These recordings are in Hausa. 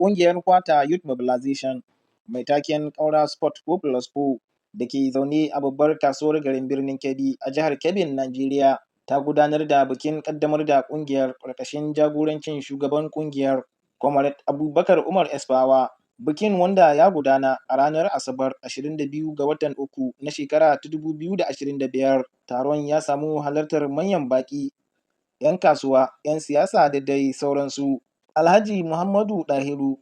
Kungiyar Kwata Youth Mobilization mai taken Kaura Sport 4+4 da ke zaune a babbar kasuwar garin birnin Kebbi a jihar Kebbin, Najeriya ta gudanar da bikin kaddamar da kungiyar ƙarƙashin jagorancin shugaban kungiyar Comrade Abubakar Umar Esfawa. Bikin wanda ya gudana a ranar Asabar 22 ga watan uku na shekara ta 2025. Taron ya samu halartar manyan baƙi, 'yan kasuwa, 'yan siyasa da dai sauransu. Alhaji Muhammadu Dahiru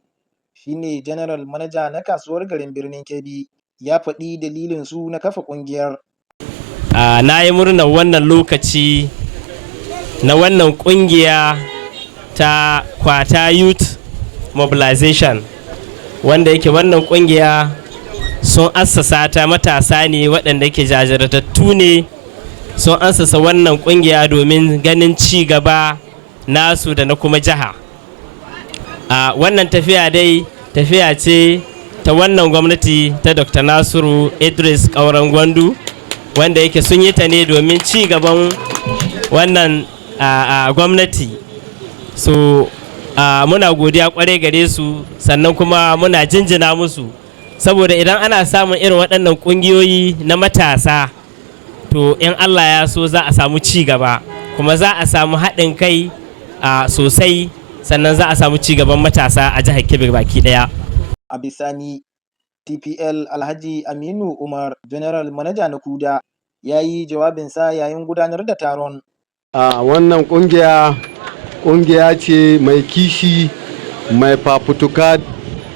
shi ne General Manager na kasuwar garin birnin Kebbi, ya faɗi dalilin su na kafa ƙungiyar. Na yi murnar wannan lokaci na wannan ƙungiya ta Kwata Youth Mobilization, wanda yake wannan ƙungiya sun assasa ta matasa ne waɗanda ke jajirtattu ne, sun assasa wannan ƙungiya domin ganin ci gaba nasu da na kuma jiha. Wannan tafiya dai tafiya ce ta wannan gwamnati ta Dr. Nasiru Idris Kauran Gwandu, wanda yake sun yi ta ne domin ci gaban wannan gwamnati. So muna godiya kwarai gare su, sannan kuma muna jinjina musu, saboda idan ana samun irin waɗannan ƙungiyoyi na matasa, to in Allah ya so za a samu ci gaba, kuma za a samu haɗin kai sosai, sannan za a samu ci gaban matasa a jihar Kebbi baki ɗaya. A bisani, TPL Alhaji Aminu Umar, General Manager na Kuda, ya yi jawabinsa yayin gudanar da taron. Wannan ƙungiya ce mai kishi, mai fafutuka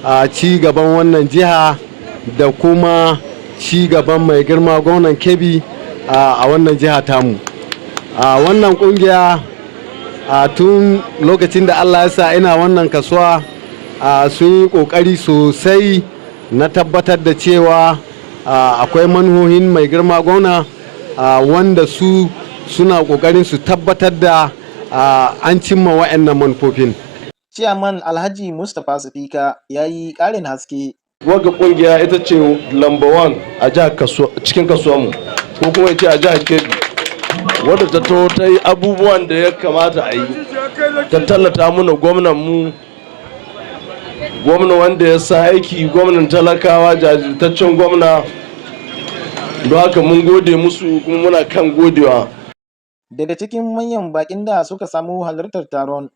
a ci gaban wannan jiha da kuma ci gaban mai girma gwamnan Kebbi a wannan jiha tamu. Wannan ƙungiya tun lokacin da Allah ya sa ina wannan kasuwa sun yi ƙoƙari sosai na tabbatar da cewa akwai manhohin mai girma gwamna wanda su suna ƙoƙarin su tabbatar da an cimma wa'annan manufofin. Chairman Alhaji Mustapha Safika ya yi ƙarin haske. Wagga ƙungiya ita ce lamba 1 a cikin kasuwarmu, ko kuma ita a jihar Kebbi, wadda ta yi abubuwan da ya kamata a yi, ta tallata mana gwamnan wanda ya sa aiki, gwamnan talakawa, jajirtaccen gwamna. Don haka mun gode musu kuma muna kan godewa. Daga cikin manyan bakin da suka samu halartar taron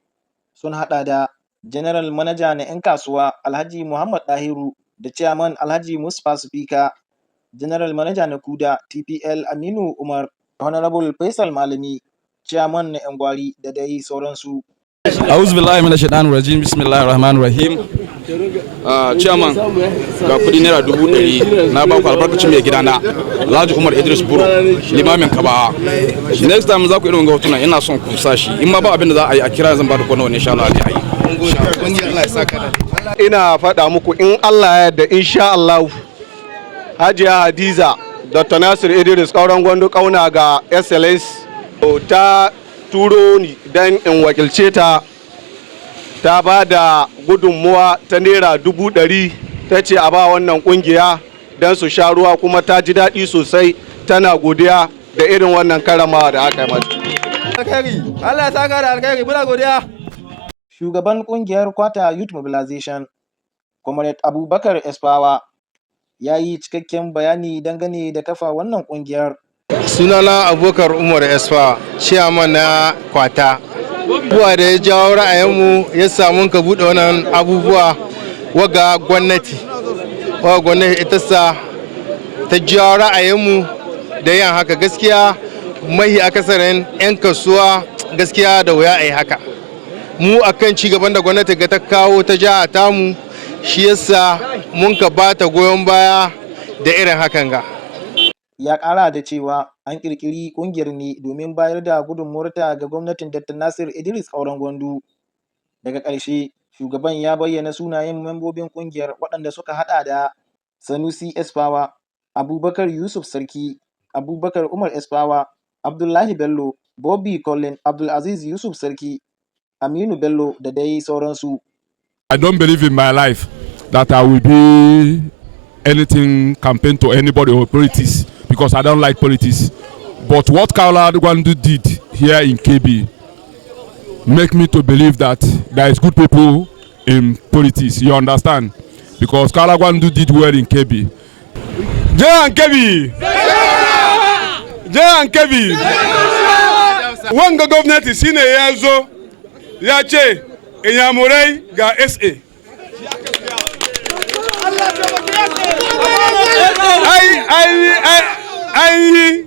sun hada da General Manager na 'yan kasuwa Alhaji Muhammad Dahiru da Chairman Alhaji Mustapha Safika, General Manager na Kuda TPL Aminu Umar, Honorable Faisal Malami, Chairman na 'yan gwari da dai sauransu. A'udhu billahi minash shaitanir rajim, bismillahir rahmanir rahim. Chairman, ga kudi naira 100 na ba ku albarkacin mai gidana Alhaji Umar Idris Buru, limamin Kaba. Next time za ku irin ga hotuna ina son ku sashi, in ma ba abin da za a yi a kira zan ba da kwano ne insha Allah a yi. Ina faɗa muku in Allah ya yarda insha Allah Hajiya Hadiza Dr. Nasir Idris Kauran Gwandu kauna ga Excellence ta turo ni dan in wakilce ta ba da gudunmuwa ta naira 100,000 ta ce a ba wannan kungiya don su sha ruwa, kuma ta ji daɗi sosai, tana godiya da irin wannan karamawa da aka yi mata. Allah ya saka da alkhairi, muna godiya. Shugaban kungiyar Kwata Youth Mobilization, Comrade Abubakar Esfawa, ya yi cikakken bayani dangane da kafa wannan kungiyar. Sunana Abubakar Umar Esfawa, Chairman na Kwata. Abubuwa da ya jawo ra'ayinmu ya samu ka buɗe wannan abubuwa waga gwamnati ita sa ta jawo ra'ayinmu da yin haka. Gaskiya mahi akasarin 'yan kasuwa gaskiya da wuya a yi haka. Mu akan ci gaban da gwamnati ga ta kawo ta jiha tamu, shi yasa mun ka ba ta goyon baya da irin hakan ga. Ya ƙara da cewa an ƙirƙiri ƙungiyar ne domin bayar da gudunmuwarta ga gwamnatin Dr. Nasir Idris Kauran Gwandu. Daga ƙarshe, shugaban ya bayyana sunayen membobin ƙungiyar waɗanda suka haɗa da Sanusi Esfawa, Abubakar Yusuf Sarki, Abubakar Umar Esfawa, Abdullahi Bello, Bobby Collin, Abdulaziz Yusuf Sarki, Aminu Bello da dai sauransu. I don't believe in my life that I will be anything campaign to anybody or politics, because I don't like politics. But what Kaura Gwandu did here in KB make me to believe that there is good people in politics. You understand? Because Kaura Gwandu did well in Kebbi. Jay and Kebbi! Jay and Kebbi! Wanga gwamnati shine ya zo ya ce Inyamurai ga SA. Ai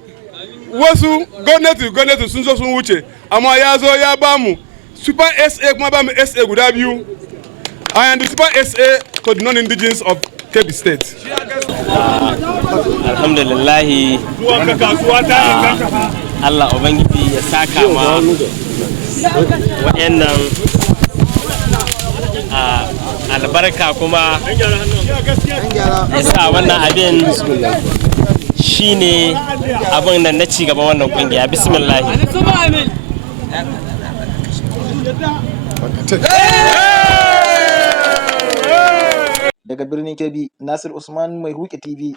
wasu gwamnati sun zo sun wuce, amma ya zo ya bamu super SA kuma bamu SA guda biyu. I am the super SA for the non-indigenous of Kebbi State. Alhamdulillahi, Allah Ubangiji ya saka ma waɗannan albarka kuma ya sa wannan abin shine abin nan na ci gaba wannan kungiya. Bismillah. Daga birnin Kebbi, Nasir Usman mai Huke TV.